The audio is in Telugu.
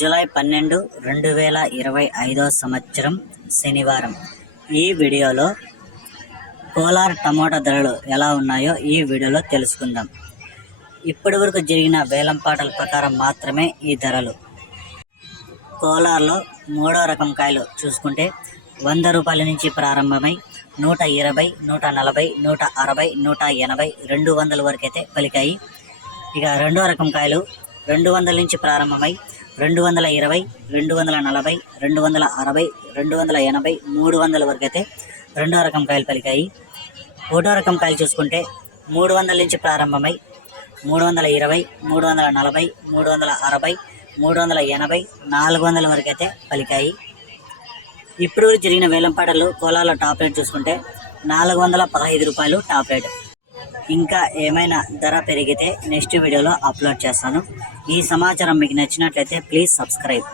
జూలై 12, 2025 సంవత్సరం శనివారం. ఈ వీడియోలో కోలార్ టమోటా ధరలు ఎలా ఉన్నాయో ఈ వీడియోలో తెలుసుకుందాం. ఇప్పటి వరకు జరిగిన వేలంపాటల ప్రకారం మాత్రమే ఈ ధరలు. కోలార్లో మూడో రకం కాయలు చూసుకుంటే 100 రూపాయల నుంచి ప్రారంభమై 120, 140, 160, 180, 200 వరకు అయితే పలికాయి. ఇక రెండో రకం కాయలు 200 నుంచి ప్రారంభమై 220, 240, 260, 280, 300 వరకు అయితే రెండో రకం కాయలు పలికాయి. ఒకటో రకం కాయలు చూసుకుంటే 300 నుంచి ప్రారంభమై 320, 340, 360, 380, 400 వరకు అయితే పలికాయి. ఇప్పుడు జరిగిన వేలంపాటలు కోలార్లో టాప్ రేట్ చూసుకుంటే 415 రూపాయలు టాప్ రేట్. ఇంకా ఏమైనా ధర పెరిగితే నెక్స్ట్ వీడియోలో అప్లోడ్ చేస్తాను. ఈ సమాచారం మీకు నచ్చినట్లయితే ప్లీజ్ సబ్స్క్రైబ్.